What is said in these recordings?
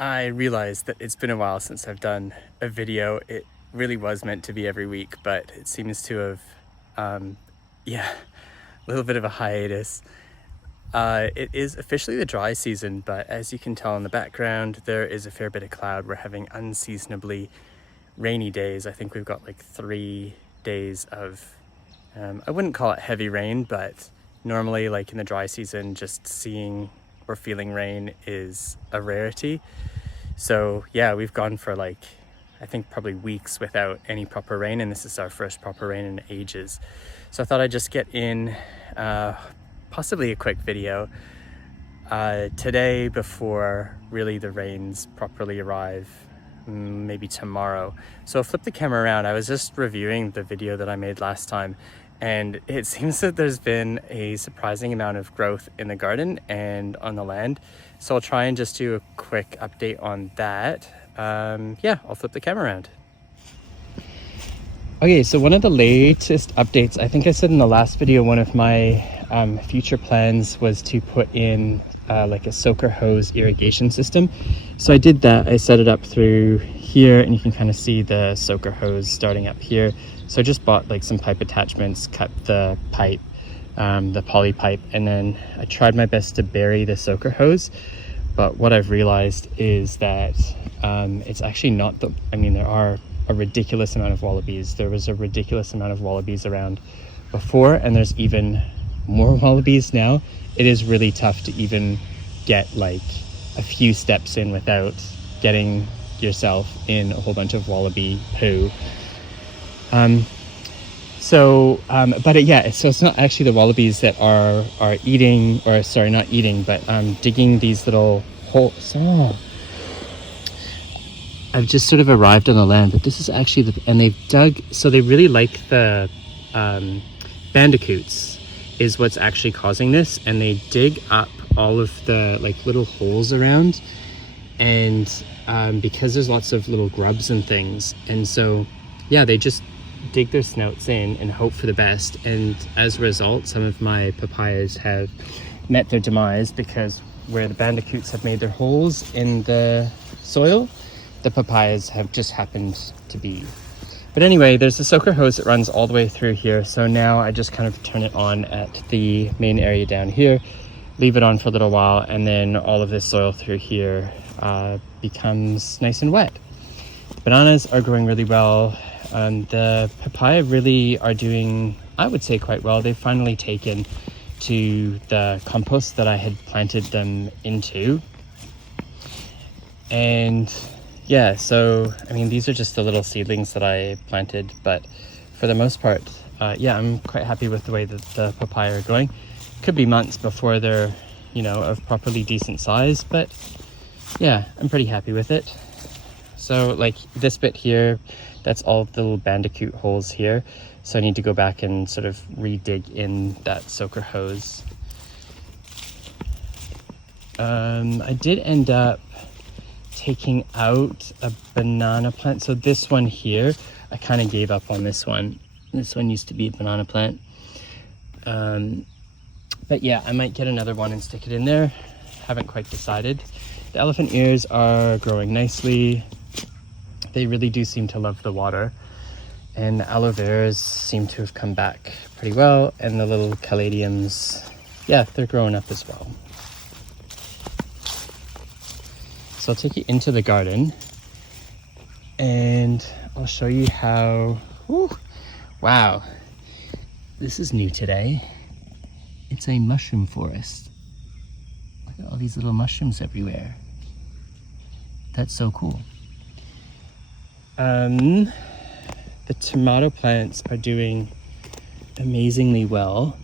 I realized that it's been a while since I've done a video. It really was meant to be every week, but it seems to have, yeah, a little bit of a hiatus. It is officially the dry season, but as you can tell in the background, there is a fair bit of cloud. We're having unseasonably rainy days. I think we've got like 3 days of, I wouldn't call it heavy rain, but normally like in the dry season, just seeing or feeling rain is a rarity. So yeah, we've gone for like, I think probably weeks without any proper rain, and this is our first proper rain in ages. So I thought I'd just get in possibly a quick video today before really the rains properly arrive, maybe tomorrow. So I'll flip the camera around. I was just reviewing the video that I made last time, and it seems that there's been a surprising amount of growth in the garden and on the land. So I'll try and just do a quick update on that. Yeah, I'll flip the camera around. Okay, so one of the latest updates, I think I said in the last video, one of my future plans was to put in like a soaker hose irrigation system. So I did that. I set it up through here, and you can kind of see the soaker hose starting up here. So I just bought like some pipe attachments, cut the pipe, the poly pipe, and then I tried my best to bury the soaker hose. But what I've realized is that it's actually not the, I mean, there are a ridiculous amount of wallabies. There was a ridiculous amount of wallabies around before, and there's even more wallabies now. It is really tough to even get like a few steps in without getting yourself in a whole bunch of wallaby poo. So it's not actually the wallabies that are eating, or sorry, not eating, but digging these little holes. Oh. I've just sort of arrived on the land, but this is actually and they've dug, so they really like the bandicoots is what's actually causing this, and they dig up all of the like little holes around, and because there's lots of little grubs and things, and so yeah, they just dig their snouts in and hope for the best. And as a result, some of my papayas have met their demise, because where the bandicoots have made their holes in the soil, the papayas have just happened to be. But anyway, there's a soaker hose that runs all the way through here. So now I just kind of turn it on at the main area down here, leave it on for a little while, and then all of this soil through here becomes nice and wet. The bananas are growing really well. The papaya really are doing, I would say, quite well. They've finally taken to the compost that I had planted them into. And yeah, so I mean, these are just the little seedlings that I planted, but for the most part, yeah, I'm quite happy with the way that the papaya are going. Could be months before they're, you know, of properly decent size, but yeah, I'm pretty happy with it. So like this bit here, that's all of the little bandicoot holes here. So I need to go back and sort of re-dig in that soaker hose. I did end up taking out a banana plant. So this one here, I kind of gave up on this one. This one used to be a banana plant. But yeah, I might get another one and stick it in there. Haven't quite decided. The elephant ears are growing nicely. They really do seem to love the water. And the aloe veras seem to have come back pretty well. And the little caladiums, yeah, they're growing up as well. So I'll take you into the garden and I'll show you how, wow, this is new today. It's a mushroom forest. Look at all these little mushrooms everywhere. That's so cool. The tomato plants are doing amazingly well.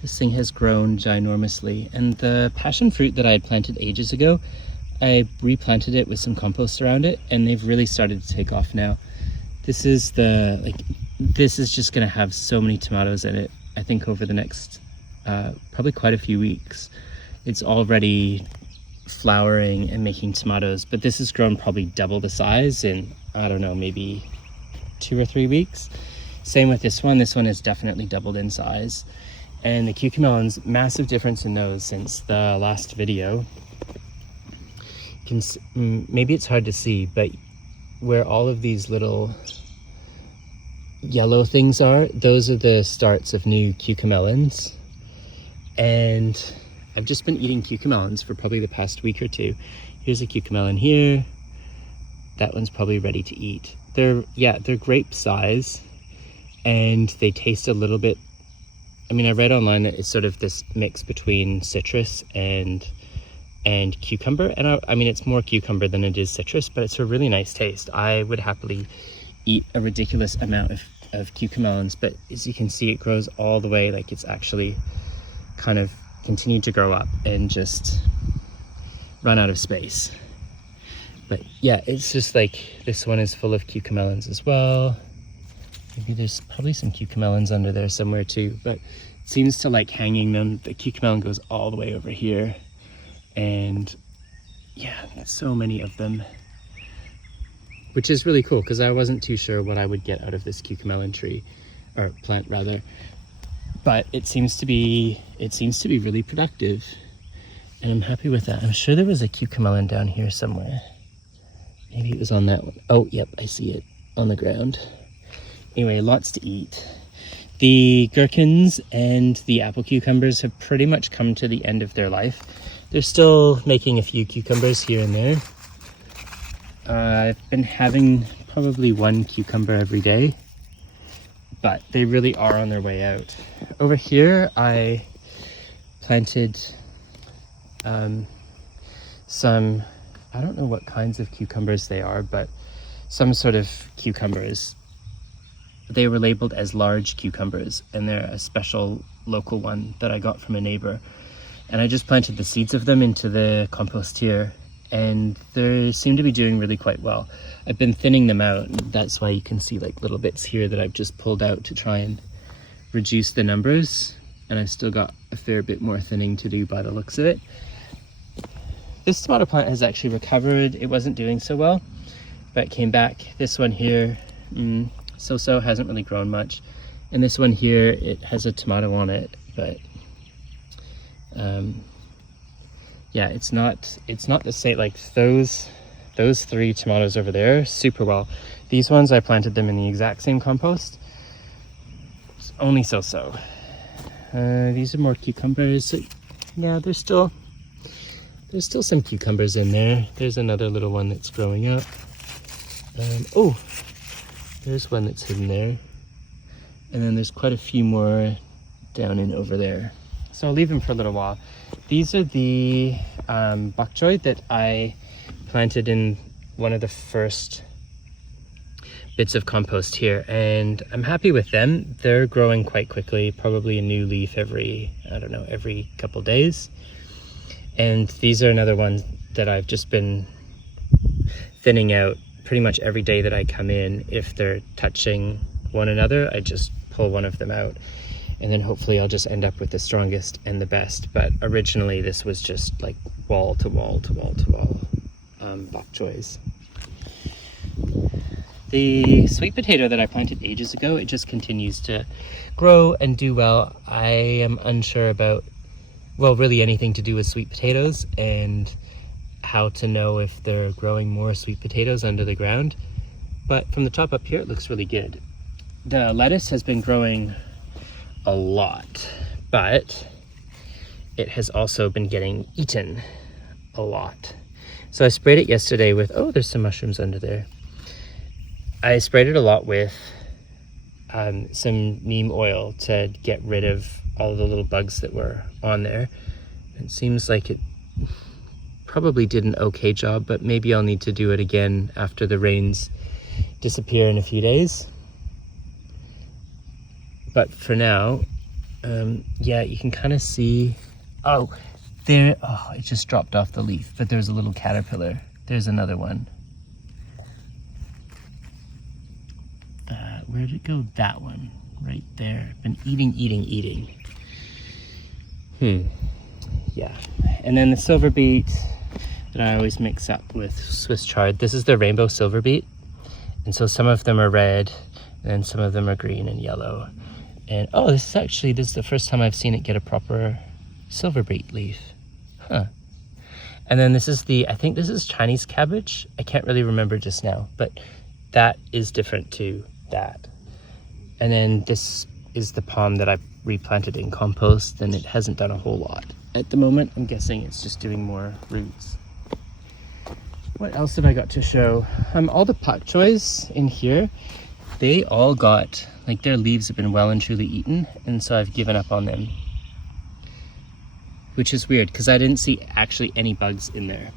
This thing has grown ginormously, and the passion fruit that I had planted ages ago, I replanted it with some compost around it, and they've really started to take off now. This is this is just gonna have so many tomatoes in it, I think over the next probably quite a few weeks. It's already flowering and making tomatoes, but this has grown probably double the size in, I don't know, maybe 2 or 3 weeks. Same with this one. This one has definitely doubled in size. And the cucamelons, massive difference in those since the last video. maybe it's hard to see, but where all of these little yellow things are, those are the starts of new cucamelons. And I've just been eating cucamelons for probably the past week or two. Here's a cucamelon here. That one's probably ready to eat. They're grape size, and they taste a little bit, I mean, I read online that it's sort of this mix between citrus and cucumber, and I mean, it's more cucumber than it is citrus, but it's a really nice taste. I would happily eat a ridiculous amount of cucamelons, but as you can see, it grows all the way, like it's actually kind of continued to grow up and just run out of space. But yeah, it's just like, this one is full of cucamelons as well. Maybe there's probably some cucamelons under there somewhere too, but it seems to like hanging them. The cucamelon goes all the way over here, and yeah, so many of them, which is really cool because I wasn't too sure what I would get out of this cucamelon tree, or plant rather. But it seems to be really productive, and I'm happy with that. I'm sure there was a cucamelon down here somewhere. Maybe it was on that one. Oh, yep, I see it on the ground. Anyway, lots to eat. The gherkins and the apple cucumbers have pretty much come to the end of their life. They're still making a few cucumbers here and there. I've been having probably one cucumber every day, but they really are on their way out. Over here, I planted some, I don't know what kinds of cucumbers they are, but some sort of cucumbers. They were labeled as large cucumbers, and they're a special local one that I got from a neighbor. And I just planted the seeds of them into the compost here, and they seem to be doing really quite well. I've been thinning them out, and that's why you can see like little bits here that I've just pulled out to try and reduce the numbers, and I've still got a fair bit more thinning to do by the looks of it. This tomato plant has actually recovered. It wasn't doing so well, but it came back. This one here, so-so, hasn't really grown much. And this one here, it has a tomato on it, but yeah, it's not the same. Like those three tomatoes over there, super well. These ones, I planted them in the exact same compost. It's only so-so. These are more cucumbers. Yeah, there's still some cucumbers in there. There's another little one that's growing up. Oh, there's one that's hidden there. And then there's quite a few more down in over there. So I'll leave them for a little while. These are the bok choy that I planted in one of the first bits of compost here, and I'm happy with them. They're growing quite quickly, probably a new leaf every couple days. And these are another one that I've just been thinning out pretty much every day that I come in. If they're touching one another, I just pull one of them out, and then hopefully I'll just end up with the strongest and the best. But originally this was just like wall to wall to wall to wall bok choys. The sweet potato that I planted ages ago, it just continues to grow and do well. I am unsure about, well, really anything to do with sweet potatoes and how to know if they're growing more sweet potatoes under the ground. But from the top up here, it looks really good. The lettuce has been growing a lot, but it has also been getting eaten a lot. So I sprayed it yesterday with, oh, there's some mushrooms under there. I sprayed it a lot with some neem oil to get rid of all the little bugs that were on there. It seems like it probably did an okay job, but maybe I'll need to do it again after the rains disappear in a few days. But for now, yeah, you can kind of see, oh, there, oh, it just dropped off the leaf, but there's a little caterpillar. There's another one. Where did it go? That one, right there. Been eating. Yeah. And then the silver beet that I always mix up with Swiss chard. This is the rainbow silver beet. And so some of them are red, and some of them are green and yellow. And oh, this is the first time I've seen it get a proper silver beet leaf. Huh. And then this is I think this is Chinese cabbage. I can't really remember just now, but that is different to that. And then this is the palm that I replanted in compost, and it hasn't done a whole lot. At the moment, I'm guessing it's just doing more roots. What else have I got to show? All the pak choys in here, they all got, like, their leaves have been well and truly eaten, and so I've given up on them. Which is weird, because I didn't see actually any bugs in there.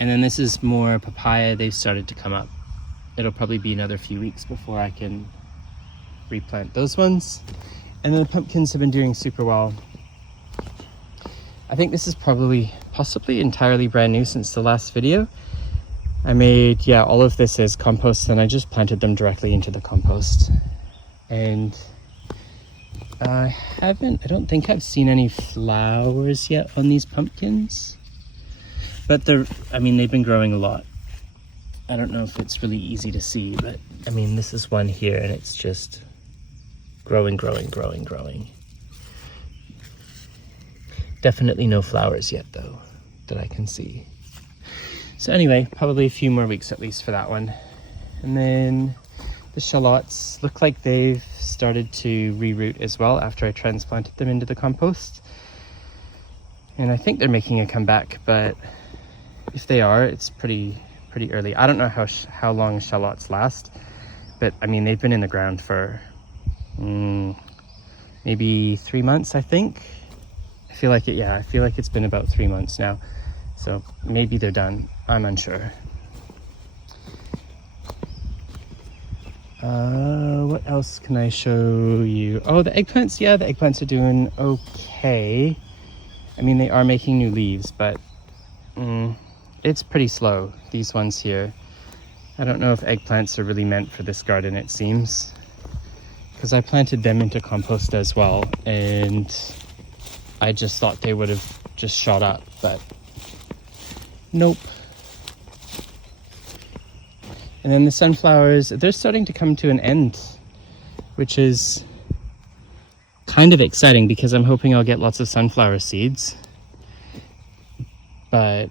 And then this is more papaya. They've started to come up. It'll probably be another few weeks before I can replant those ones. And then the pumpkins have been doing super well. I think this is possibly entirely brand new since the last video. I made, all of this as compost, and I just planted them directly into the compost. And I don't think I've seen any flowers yet on these pumpkins. But they've been growing a lot. I don't know if it's really easy to see, but I mean, this is one here, and it's just growing. Definitely no flowers yet, though, that I can see. So anyway, probably a few more weeks at least for that one. And then the shallots look like they've started to reroot as well after I transplanted them into the compost. And I think they're making a comeback, but if they are, it's pretty early. I don't know how long shallots last, but I mean, they've been in the ground for maybe 3 months, I think. I feel like it's been about 3 months now. So maybe they're done. I'm unsure. What else can I show you? Oh, the eggplants. Yeah, the eggplants are doing okay. I mean, they are making new leaves, but it's pretty slow, these ones here. I don't know if eggplants are really meant for this garden, it seems. Because I planted them into compost as well, and I just thought they would have just shot up, but nope. And then the sunflowers, they're starting to come to an end, which is kind of exciting because I'm hoping I'll get lots of sunflower seeds. But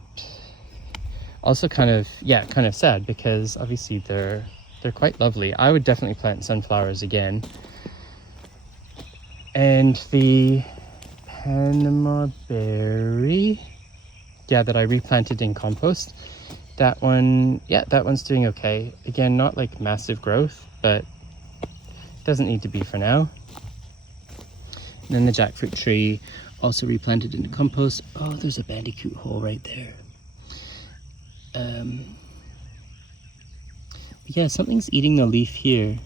also kind of sad because obviously they're quite lovely. I would definitely plant sunflowers again. And the Panama berry, that I replanted in compost, that one's doing okay. Again, not like massive growth, but doesn't need to be for now. And then the jackfruit tree, also replanted into compost. Oh, there's a bandicoot hole right there. Yeah, something's eating the leaf here.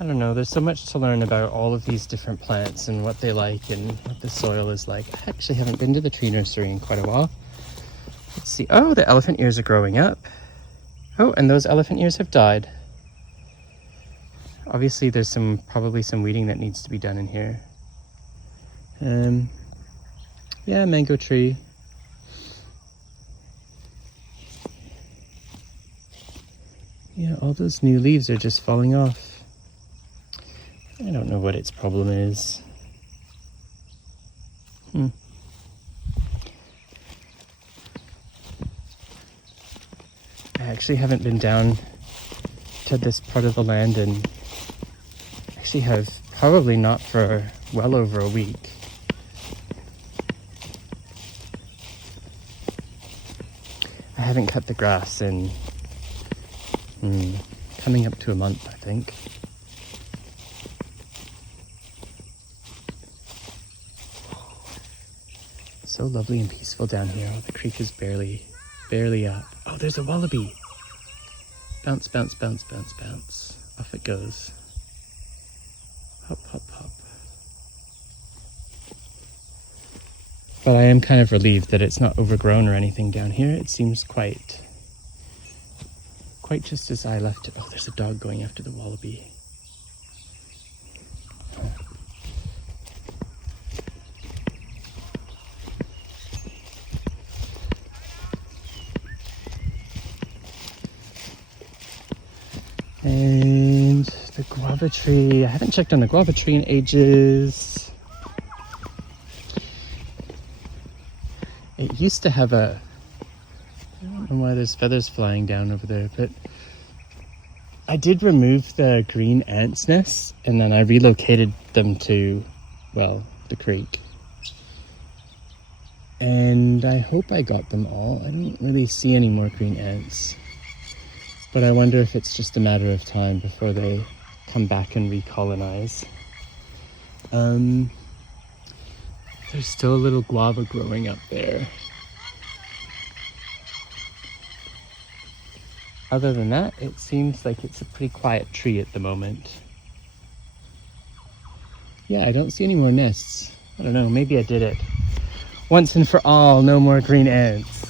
I don't know, there's so much to learn about all of these different plants and what they like and what the soil is like. I actually haven't been to the tree nursery in quite a while. Let's see. Oh, the elephant ears are growing up. Oh, and those elephant ears have died. Obviously there's probably some weeding that needs to be done in here. Yeah, mango tree. Yeah, all those new leaves are just falling off. I don't know what its problem is. I actually haven't been down to this part of the land, and actually have probably not for well over a week. I haven't cut the grass in coming up to a month, I think. So lovely and peaceful down here. Oh, the creek is barely up. Oh, there's a wallaby. Bounce, bounce, bounce, bounce, bounce. Off it goes. Hop, hop, hop. But I am kind of relieved that it's not overgrown or anything down here. It seems quite just as I left it. Oh, there's a dog going after the wallaby. And the guava tree, I haven't checked on the guava tree in ages. It used to have a, I don't know why there's feathers flying down over there, but I did remove the green ants' nests and then I relocated them to, well, the creek. And I hope I got them all. I don't really see any more green ants. But I wonder if it's just a matter of time before they come back and recolonize. There's still a little guava growing up there. Other than that, it seems like it's a pretty quiet tree at the moment. Yeah, I don't see any more nests. I don't know, maybe I did it. Once and for all, no more green ants.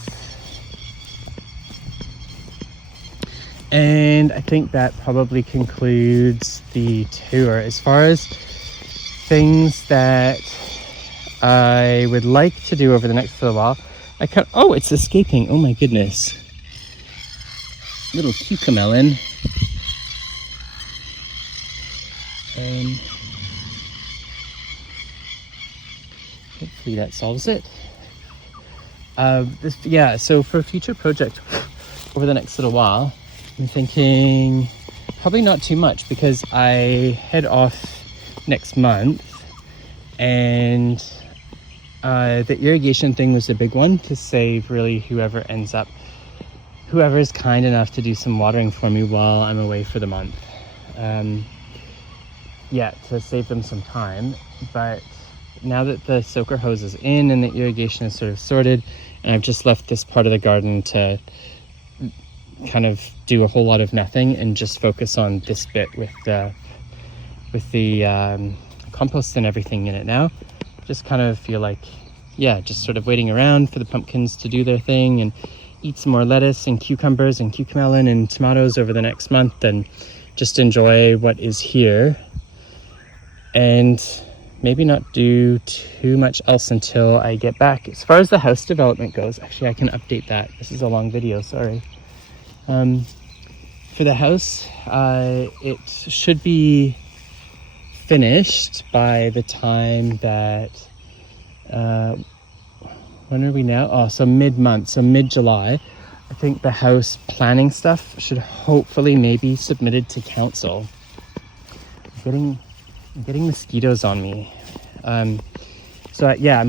And I think that probably concludes the tour. As far as things that I would like to do over the next little while, oh, it's escaping. Oh my goodness. Little cucamelon. Hopefully that solves it. So for a future project over the next little while, I'm thinking probably not too much because I head off next month, and the irrigation thing was a big one to save really whoever is kind enough to do some watering for me while I'm away for the month. To save them some time. But now that the soaker hose is in and the irrigation is sort of sorted, and I've just left this part of the garden to kind of do a whole lot of nothing and just focus on this bit with the compost and everything in it now. Just kind of feel like, just sort of waiting around for the pumpkins to do their thing and eat some more lettuce and cucumbers and cucamelon and tomatoes over the next month and just enjoy what is here. And maybe not do too much else until I get back. As far as the house development goes, actually I can update that. This is a long video, sorry. For the house, it should be finished by the time that, when are we now? Oh, so mid-month, so mid-July. I think the house planning stuff should hopefully maybe submitted to council. I'm getting mosquitoes on me. I'm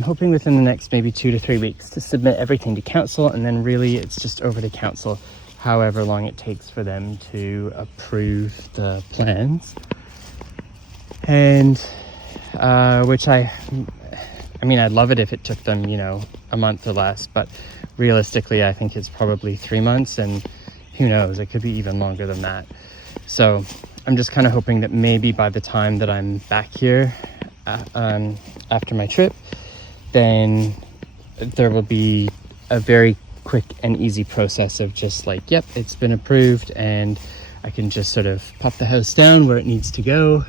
hoping within the next maybe 2 to 3 weeks to submit everything to council, and then really it's just over to council however long it takes for them to approve the plans. And which I'd love it if it took them, a month or less, but realistically I think it's probably 3 months, and who knows, it could be even longer than that. So I'm just kind of hoping that maybe by the time that I'm back here after my trip, then there will be a very quick and easy process of just like, yep, it's been approved, and I can just sort of pop the house down where it needs to go,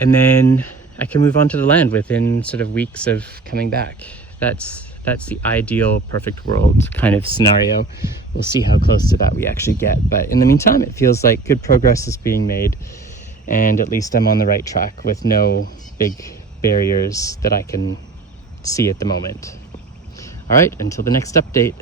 and then I can move on to the land within sort of weeks of coming back. That's the ideal perfect world kind of scenario. We'll see how close to that we actually get, but in the meantime it feels like good progress is being made, and at least I'm on the right track with no big barriers that I can see at the moment. All right, until the next update.